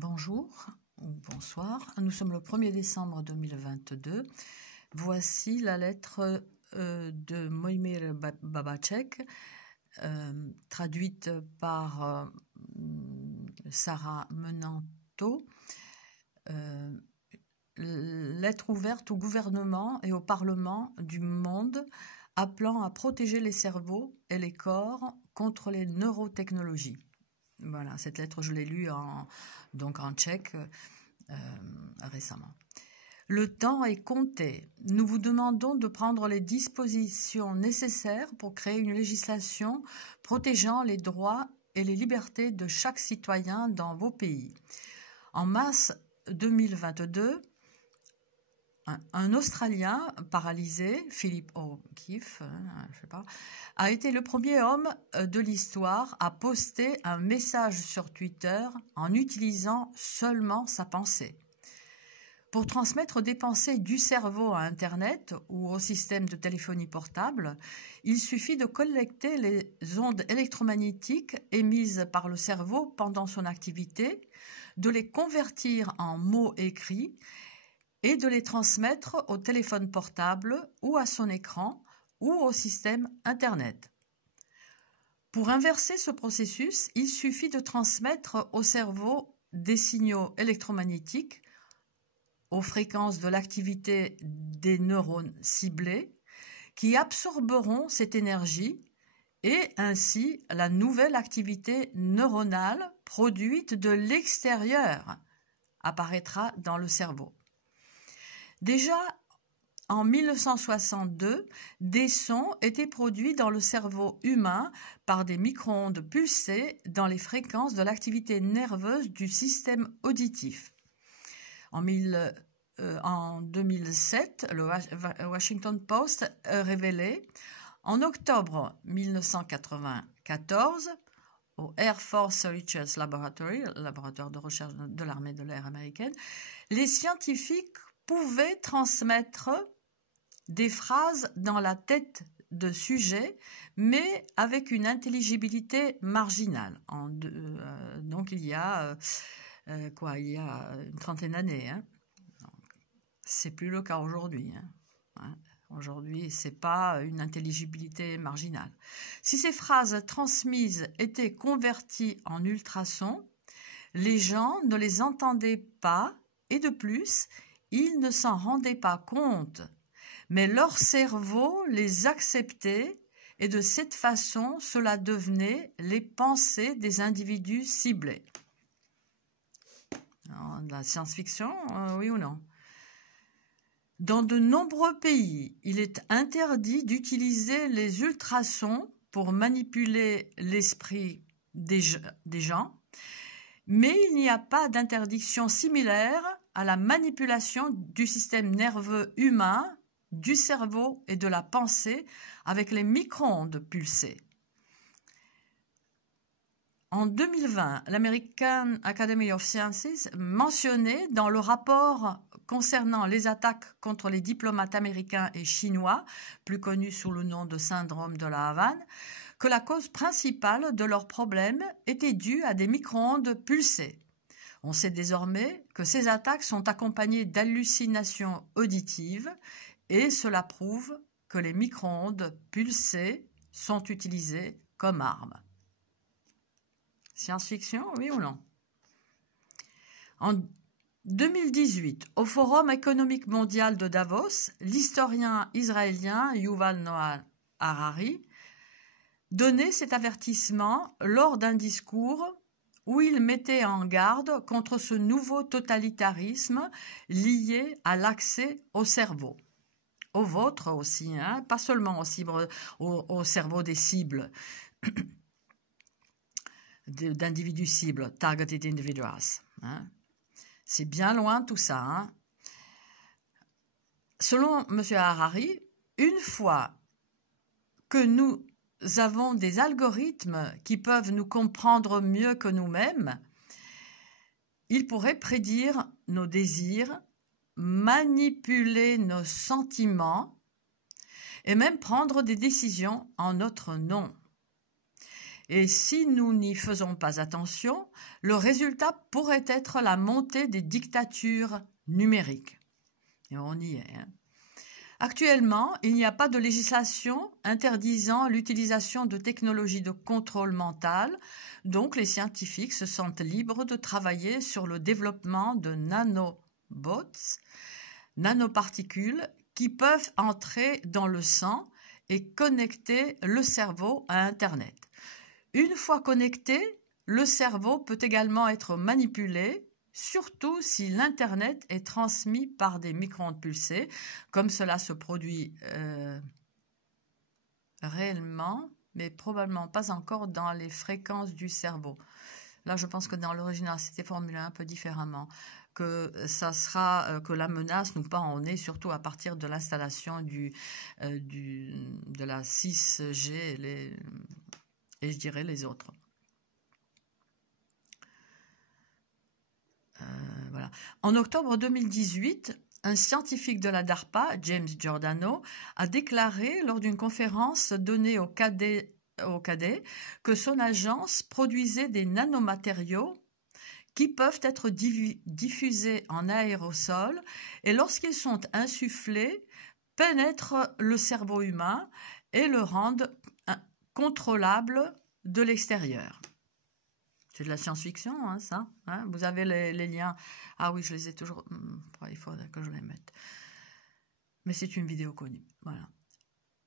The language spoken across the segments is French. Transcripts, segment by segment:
Bonjour ou bonsoir, nous sommes le 1er décembre 2022. Voici la lettre de Mojmir Babacek, traduite par Sarah Menanto. Lettre ouverte au gouvernement et au Parlement du monde appelant à protéger les cerveaux et les corps contre les neurotechnologies. Voilà, cette lettre, je l'ai lue en tchèque récemment. Le temps est compté. Nous vous demandons de prendre les dispositions nécessaires pour créer une législation protégeant les droits et les libertés de chaque citoyen dans vos pays. En mars 2022, un Australien paralysé, Philip O'Keefe, a été le premier homme de l'histoire à poster un message sur Twitter en utilisant seulement sa pensée. Pour transmettre des pensées du cerveau à Internet ou au système de téléphonie portable, il suffit de collecter les ondes électromagnétiques émises par le cerveau pendant son activité, de les convertir en mots écrits et de les transmettre au téléphone portable ou à son écran ou au système Internet. Pour inverser ce processus, il suffit de transmettre au cerveau des signaux électromagnétiques aux fréquences de l'activité des neurones ciblés qui absorberont cette énergie et ainsi la nouvelle activité neuronale produite de l'extérieur apparaîtra dans le cerveau. Déjà, en 1962, des sons étaient produits dans le cerveau humain par des micro-ondes pulsées dans les fréquences de l'activité nerveuse du système auditif. En 2007, le Washington Post révélait, en octobre 1994, au Air Force Research Laboratory, laboratoire de recherche de l'armée de l'air américaine, les scientifiques pouvaient transmettre des phrases dans la tête de sujets, mais avec une intelligibilité marginale. Donc il y a une trentaine d'années. Hein. C'est plus le cas aujourd'hui. Aujourd'hui, c'est pas une intelligibilité marginale. Si ces phrases transmises étaient converties en ultrasons, les gens ne les entendaient pas et de plus, ils ne s'en rendaient pas compte, mais leur cerveau les acceptait et de cette façon, cela devenait les pensées des individus ciblés. Alors, la science-fiction, oui ou non? Dans de nombreux pays, il est interdit d'utiliser les ultrasons pour manipuler l'esprit des gens, mais il n'y a pas d'interdiction similaire à la manipulation du système nerveux humain, du cerveau et de la pensée avec les micro-ondes pulsées. En 2020, l'American Academy of Sciences mentionnait dans le rapport concernant les attaques contre les diplomates américains et chinois, plus connus sous le nom de syndrome de la Havane, que la cause principale de leurs problèmes était due à des micro-ondes pulsées. On sait désormais que ces attaques sont accompagnées d'hallucinations auditives et cela prouve que les micro-ondes pulsées sont utilisées comme armes. Science-fiction, oui ou non? En 2018, au Forum économique mondial de Davos, l'historien israélien Yuval Noah Harari donnait cet avertissement lors d'un discours où il mettait en garde contre ce nouveau totalitarisme lié à l'accès au cerveau. Au vôtre aussi, hein, pas seulement au cerveau des cibles, d'individus cibles, targeted individuals. Hein. C'est bien loin tout ça. Hein. Selon M. Harari, une fois que nous avons des algorithmes qui peuvent nous comprendre mieux que nous-mêmes, ils pourraient prédire nos désirs, manipuler nos sentiments et même prendre des décisions en notre nom. Et si nous n'y faisons pas attention, le résultat pourrait être la montée des dictatures numériques. Et on y est. Actuellement, il n'y a pas de législation interdisant l'utilisation de technologies de contrôle mental, donc les scientifiques se sentent libres de travailler sur le développement de nanobots, nanoparticules, qui peuvent entrer dans le sang et connecter le cerveau à Internet. Une fois connecté, le cerveau peut également être manipulé, surtout si l'Internet est transmis par des micro-ondes pulsées, comme cela se produit réellement, mais probablement pas encore dans les fréquences du cerveau. Là, je pense que dans l'original, c'était formulé un peu différemment, que ça sera que la menace nous pend au nez, surtout à partir de l'installation de la 6G et je dirais les autres. Voilà. En octobre 2018, un scientifique de la DARPA, James Giordano, a déclaré lors d'une conférence donnée au cadet que son agence produisait des nanomatériaux qui peuvent être diffusés en aérosol et lorsqu'ils sont insufflés, pénètrent le cerveau humain et le rendent contrôlable de l'extérieur. C'est de la science-fiction, hein, ça. Hein, vous avez les liens. Ah oui, je les ai toujours. Il faudrait que je les mette. Mais c'est une vidéo connue. Voilà.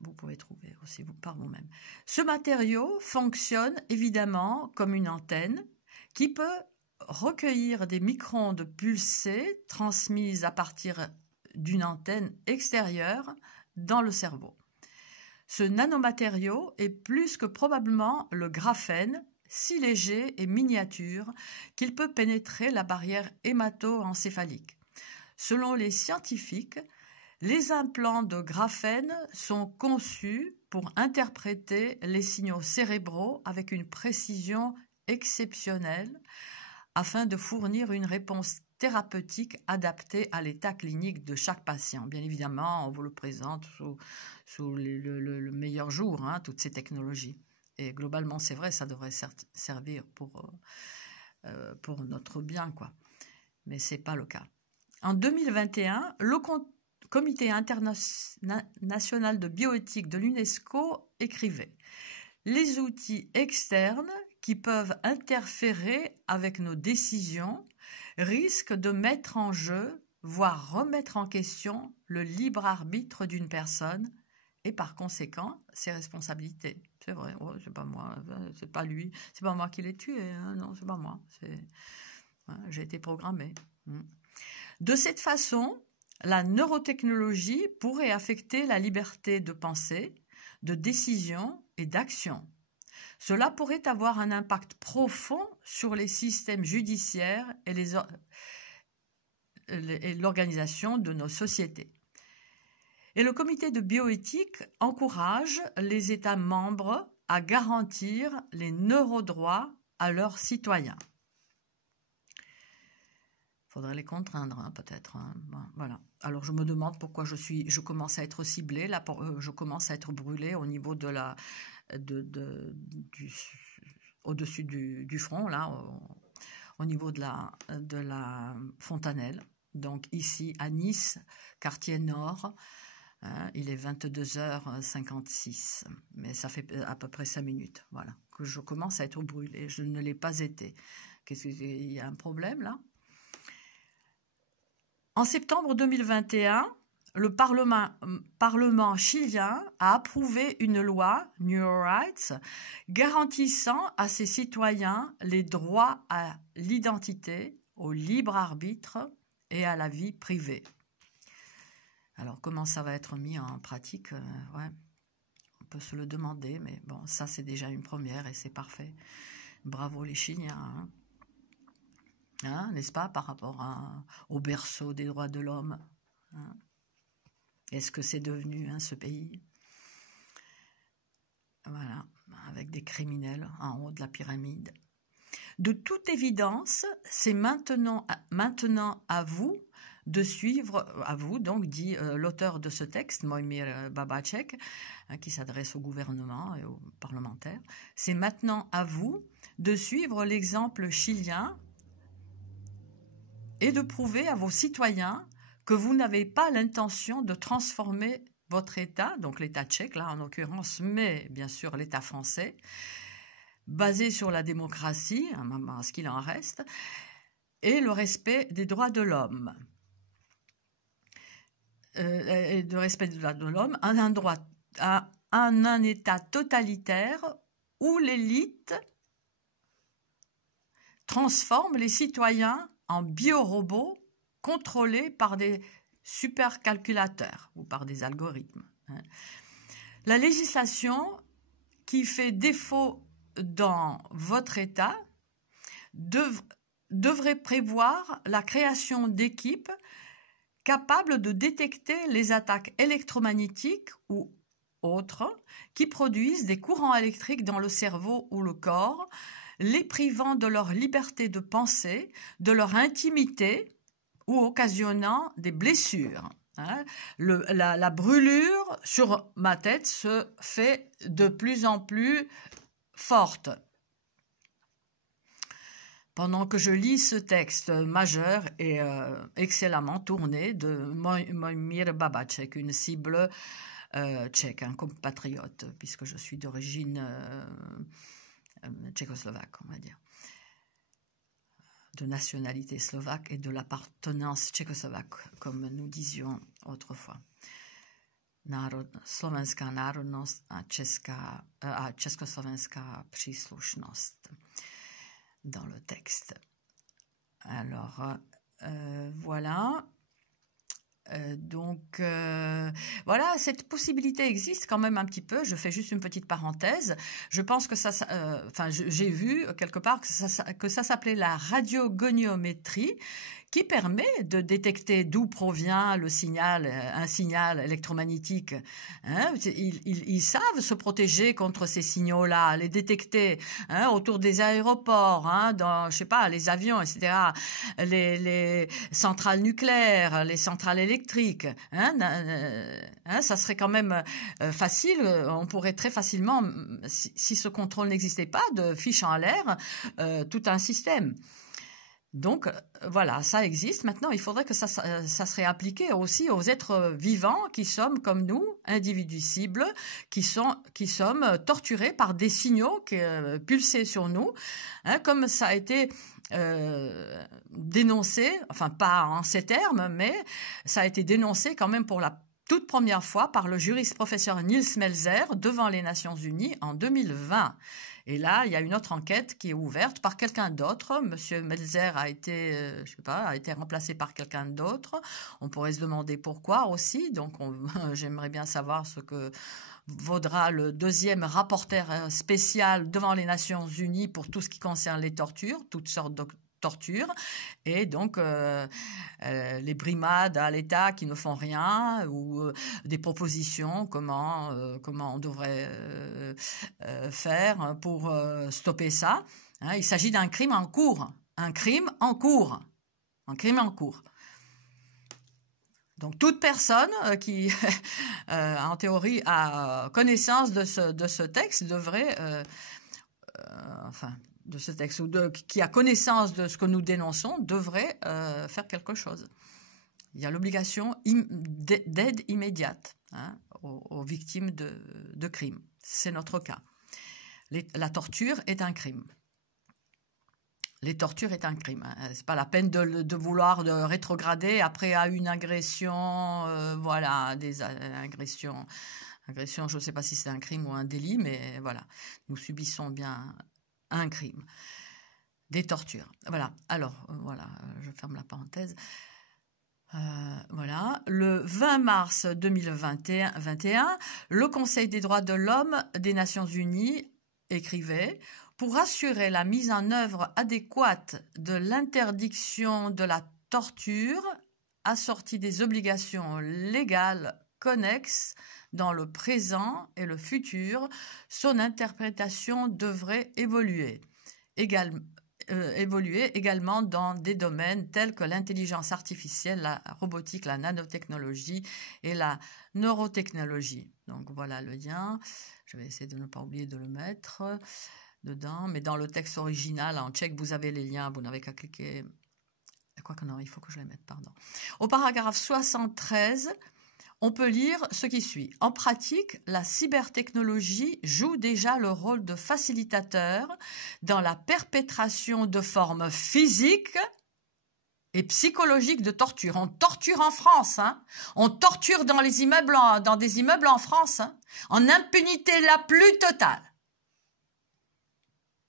Vous pouvez trouver aussi par vous-même. Ce matériau fonctionne évidemment comme une antenne qui peut recueillir des micro-ondes pulsées transmises à partir d'une antenne extérieure dans le cerveau. Ce nanomatériau est plus que probablement le graphène, si léger et miniature qu'il peut pénétrer la barrière hémato-encéphalique. Selon les scientifiques, les implants de graphène sont conçus pour interpréter les signaux cérébraux avec une précision exceptionnelle afin de fournir une réponse thérapeutique adaptée à l'état clinique de chaque patient. Bien évidemment, on vous le présente sous le meilleur jour, hein, toutes ces technologies. Et globalement, c'est vrai, ça devrait servir pour notre bien, quoi. Mais ce n'est pas le cas. En 2021, le Comité international de bioéthique de l'UNESCO écrivait « Les outils externes qui peuvent interférer avec nos décisions risquent de mettre en jeu, voire remettre en question le libre arbitre d'une personne et par conséquent ses responsabilités. » C'est vrai, oh, c'est pas moi, c'est pas lui, c'est pas moi qui l'ai tué, hein, non, c'est pas moi, j'ai été programmé. De cette façon, la neurotechnologie pourrait affecter la liberté de pensée, de décision et d'action. Cela pourrait avoir un impact profond sur les systèmes judiciaires et l'organisation de nos sociétés. Et le comité de bioéthique encourage les États membres à garantir les neurodroits à leurs citoyens. Il faudrait les contraindre, hein, peut-être. Hein. Bon, voilà. Alors je me demande pourquoi je commence à être ciblée, là, je commence à être brûlée au niveau au-dessus du front, là, au niveau de la fontanelle. Donc ici à Nice, quartier nord. Il est 22h56, mais ça fait à peu près 5 minutes, voilà, que je commence à être brûlée. Je ne l'ai pas été. Il y a un problème là? En septembre 2021, le Parlement chilien a approuvé une loi, NeuroRights, garantissant à ses citoyens les droits à l'identité, au libre arbitre et à la vie privée. Alors, comment ça va être mis en pratique, ouais, on peut se le demander, mais bon, ça, c'est déjà une première et c'est parfait. Bravo les Chiliens, hein, n'est-ce pas, par rapport au berceau des droits de l'homme, hein. Est-ce que c'est devenu ce pays? Voilà, avec des criminels en haut de la pyramide. De toute évidence, c'est maintenant à vous de suivre, à vous, donc, dit l'auteur de ce texte, Mojmír Babáček, qui s'adresse au gouvernement et aux parlementaires, c'est maintenant à vous de suivre l'exemple chilien et de prouver à vos citoyens que vous n'avez pas l'intention de transformer votre État, donc l'État tchèque, là en l'occurrence, mais bien sûr l'État français, basé sur la démocratie, ce qu'il en reste, et le respect des droits de l'homme. Et de respect des droits de l'homme, à un État totalitaire où l'élite transforme les citoyens en biorobots contrôlés par des supercalculateurs ou par des algorithmes. La législation qui fait défaut dans votre État devrait prévoir la création d'équipes capables de détecter les attaques électromagnétiques ou autres qui produisent des courants électriques dans le cerveau ou le corps, les privant de leur liberté de penser, de leur intimité ou occasionnant des blessures. La brûlure sur ma tête se fait de plus en plus forte. Pendant que je lis ce texte majeur et excellemment tourné de Mojmír Babáček, une cible tchèque, un compatriote, puisque je suis d'origine tchécoslovaque, on va dire, de nationalité slovaque et de l'appartenance tchécoslovaque, comme nous disions autrefois. Slovenská národnosť a československá příslušnost dans le texte. Alors, voilà. Donc, voilà, cette possibilité existe quand même un petit peu. Je fais juste une petite parenthèse. Je pense que j'ai vu quelque part que ça s'appelait la radiogoniométrie, qui permet de détecter d'où provient le signal, un signal électromagnétique. Ils savent se protéger contre ces signaux-là, les détecter autour des aéroports, dans, je sais pas, les avions, etc., les centrales nucléaires, les centrales électriques. Ça serait quand même facile. On pourrait très facilement, si ce contrôle n'existait pas, de fiche en l'air tout un système. Donc, voilà, ça existe. Maintenant, il faudrait que ça serait appliqué aussi aux êtres vivants qui sommes, comme nous, individus cibles, qui sommes torturés par des signaux pulsés sur nous, comme ça a été dénoncé, enfin pas en ces termes, mais ça a été dénoncé quand même pour la toute première fois par le juriste professeur Nils Melzer devant les Nations Unies en 2020. Et là, il y a une autre enquête qui est ouverte par quelqu'un d'autre. Monsieur Melzer a été remplacé par quelqu'un d'autre. On pourrait se demander pourquoi aussi. Donc, j'aimerais bien savoir ce que vaudra le deuxième rapporteur spécial devant les Nations Unies pour tout ce qui concerne les tortures, toutes sortes de torture, et donc les brimades à l'État qui ne font rien, ou des propositions comment on devrait faire pour stopper ça. Il s'agit d'un crime en cours, Donc toute personne qui, en théorie, a connaissance de ce texte devrait, de ce texte, ou qui a connaissance de ce que nous dénonçons, devrait faire quelque chose. Il y a l'obligation d'aide immédiate aux victimes de crimes. C'est notre cas. La torture est un crime. Les tortures est un crime. C'est pas la peine de vouloir de rétrograder après à une agression, des agressions. Agression, je ne sais pas si c'est un crime ou un délit, mais voilà, nous subissons bien un crime, des tortures. Voilà. Alors, je ferme la parenthèse. Le 20 mars 2021, le Conseil des droits de l'homme des Nations Unies écrivait: pour assurer la mise en œuvre adéquate de l'interdiction de la torture, assortie des obligations légales connexes dans le présent et le futur, son interprétation devrait évoluer. évoluer également dans des domaines tels que l'intelligence artificielle, la robotique, la nanotechnologie et la neurotechnologie. Donc voilà le lien. Je vais essayer de ne pas oublier de le mettre dedans. Mais dans le texte original en tchèque, vous avez les liens. Vous n'avez qu'à cliquer. Quoique non, il faut que je les mette, pardon. Au paragraphe 73, on peut lire ce qui suit. En pratique, la cybertechnologie joue déjà le rôle de facilitateur dans la perpétration de formes physiques et psychologiques de torture. On torture en France, hein. On torture dans des immeubles en France, hein, en impunité la plus totale.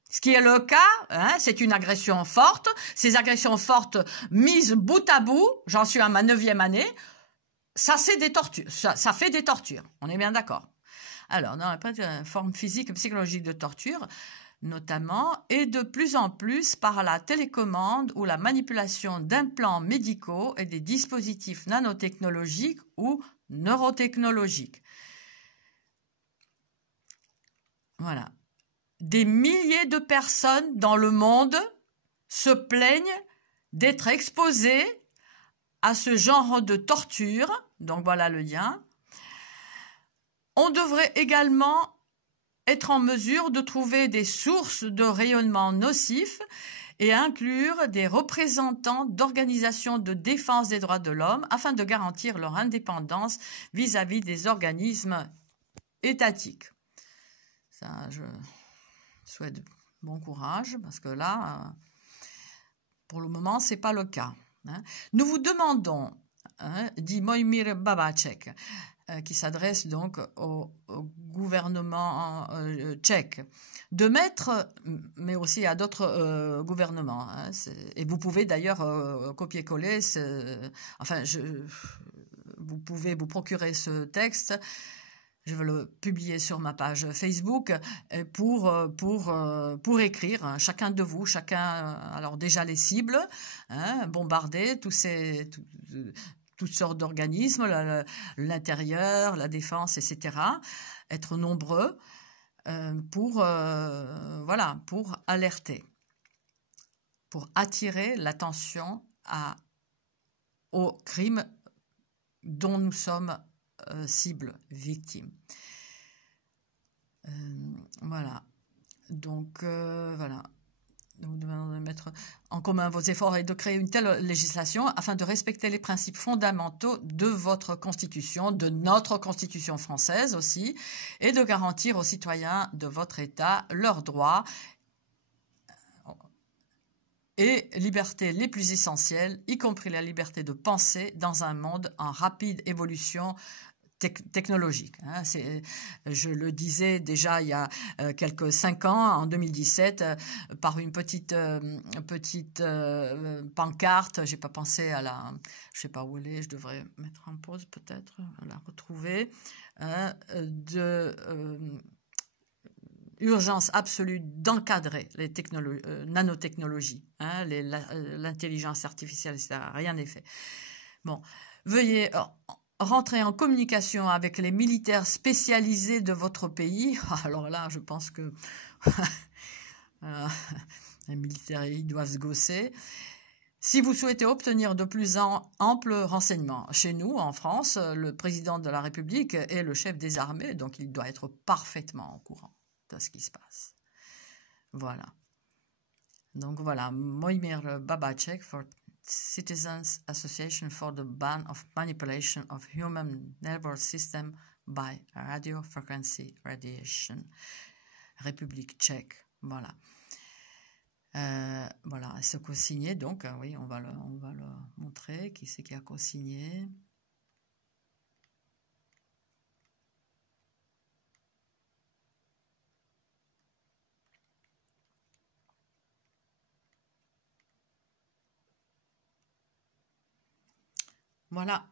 Ce qui est le cas, hein, c'est une agression forte. Ces agressions fortes mises bout à bout, j'en suis à ma 9e année, ça fait des tortures. On est bien d'accord. Alors, dans la forme physique et psychologique de torture, notamment, et de plus en plus par la télécommande ou la manipulation d'implants médicaux et des dispositifs nanotechnologiques ou neurotechnologiques. Voilà. Des milliers de personnes dans le monde se plaignent d'être exposées à ce genre de torture. Donc voilà le lien. On devrait également être en mesure de trouver des sources de rayonnement nocifs et inclure des représentants d'organisations de défense des droits de l'homme afin de garantir leur indépendance vis-à-vis des organismes étatiques. Ça, je souhaite bon courage parce que là, pour le moment, ce n'est pas le cas. Hein. Nous vous demandons, hein, dit Mojmír Babáček, qui s'adresse donc au gouvernement tchèque, de mettre, mais aussi à d'autres gouvernements, hein, et vous pouvez d'ailleurs copier-coller, enfin, vous pouvez vous procurer ce texte. Je vais le publier sur ma page Facebook pour écrire, hein, chacun de vous, alors déjà les cibles, hein, bombarder toutes sortes d'organismes, l'intérieur, la défense, etc. Être nombreux pour alerter, pour attirer l'attention aux crimes dont nous sommes cible, victime. Voilà. Donc, voilà. Nous devons mettre en commun vos efforts et de créer une telle législation afin de respecter les principes fondamentaux de votre Constitution, de notre Constitution française aussi, et de garantir aux citoyens de votre État leurs droits et libertés les plus essentielles, y compris la liberté de penser dans un monde en rapide évolution technologique. Hein. Je le disais déjà il y a quelques 5 ans, en 2017, par une petite pancarte, j'ai pas pensé à je sais pas où elle est, je devrais mettre en pause peut-être, la retrouver, urgence absolue d'encadrer les nanotechnologies, hein, l'intelligence artificielle, etc. Rien n'est fait. Bon, veuillez rentrer en communication avec les militaires spécialisés de votre pays. Alors là, je pense que les militaires, ils doivent se gausser. Si vous souhaitez obtenir de plus amples renseignements, chez nous, en France, le président de la République est le chef des armées, donc il doit être parfaitement au courant de ce qui se passe. Voilà. Donc voilà, Mojmír Babáček for Citizens Association for the Ban of Manipulation of Human Nervous System by Radio Frequency Radiation, République tchèque. Voilà. Voilà, c'est co-signé, donc oui, on va le montrer. Qui c'est qui a co-signé? Voilà.